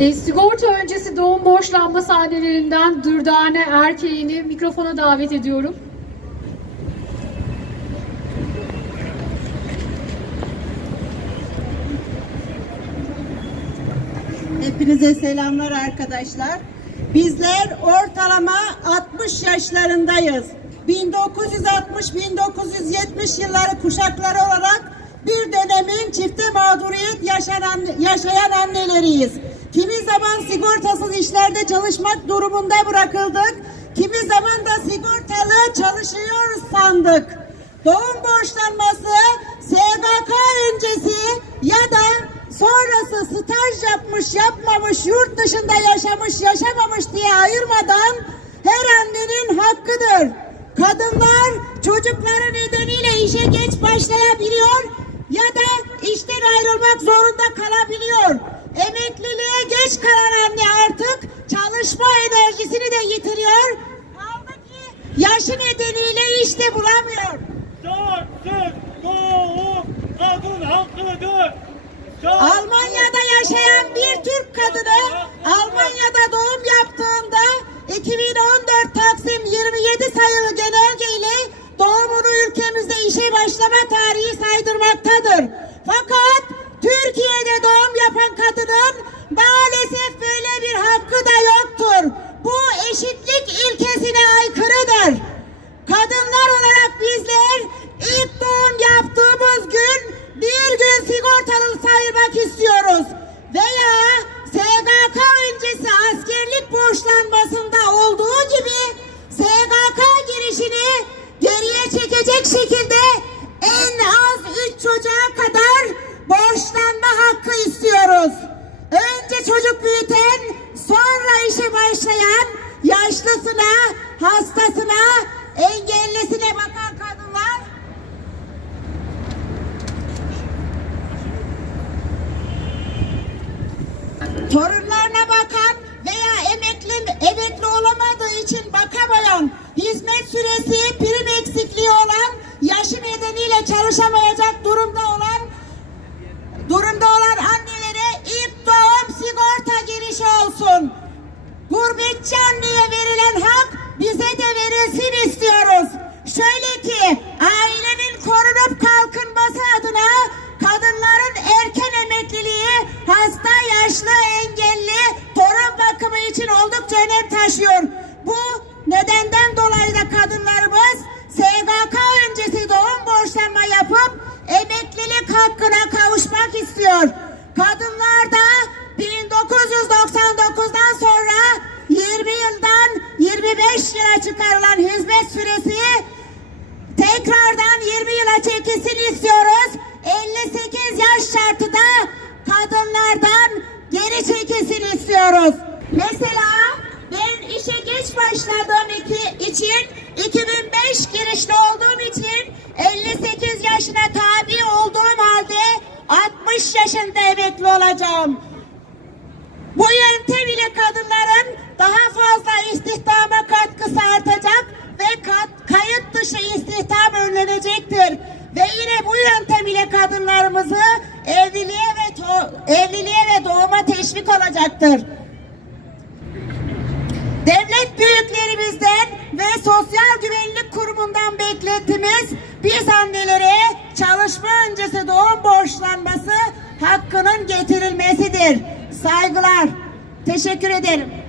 E, sigorta öncesi doğum borçlanma sahnelerinden Dürdane Erkeğini mikrofona davet ediyorum. Hepinize selamlar arkadaşlar. Bizler ortalama 60 yaşlarındayız. 1960-1970 yılları kuşakları olarak bir dönemin çifte mağduriyet yaşanan, yaşayan anneleriyiz. Kimi zaman sigortasız işlerde çalışmak durumunda bırakıldık. Kimi zaman da sigortalı çalışıyoruz sandık. Doğum borçlanması, SGK öncesi ya da sonrası staj yapmış yapmamış, yurt dışında yaşamış yaşamamış diye ayırmadan her annenin hakkıdır. Kadınlar çocukları nedeniyle işe geç başlayabiliyor ya da işten ayrılmak zorunda kalabiliyor. Emekliliğe geç kalan anne artık çalışma enerjisini de yitiriyor. Kaldı ki yaşı nedeniyle işte bulamıyor. Şartsız doğum kadın hakkıdır. Almanya'da yaşayan bir Türk kadını Almanya'da doğum yaptığında 2014 Taksim 27 sayılı genelgeyle doğumunu ülkemizde işe başlama tarihi saydırmaktadır. İşe başlayan, yaşlısına, hastasına, engellisine bakan kadınlar. Torunlarına bakan veya emekli emekli olamadığı için bakamayan, hizmet süresi prim eksikliği olan, yaşı nedeniyle çalışamayacak Anneye verilen hak bize de verilsin istiyoruz. Şöyle ki ailenin korunup kalkınması adına kadınların erken emekliliği hasta, yaşlı, engelli, torun bakımı için oldukça önem taşıyor. Bu nedenden dolayı da kadınlarımız SGK öncesi doğum borçlanma yapıp emeklilik hakkına kavuşmak istiyor. Kadınlar 25 yıla çıkarılan hizmet süresi tekrardan 20 yıla çekilsin istiyoruz. 58 yaş şartı da kadınlardan geri çekilsin istiyoruz. Mesela ben işe geç başladığım iki, için 2005 girişli olduğum için 58 yaşına tabi olduğum halde 60 yaşında emekli olacağım. Bu yöntem ile kadınların daha fazla istihdama evliliğe ve doğuma teşvik olacaktır. Devlet büyüklerimizden ve Sosyal Güvenlik Kurumu'ndan beklentimiz biz annelere çalışma öncesi doğum borçlanması hakkının getirilmesidir. Saygılar. Teşekkür ederim.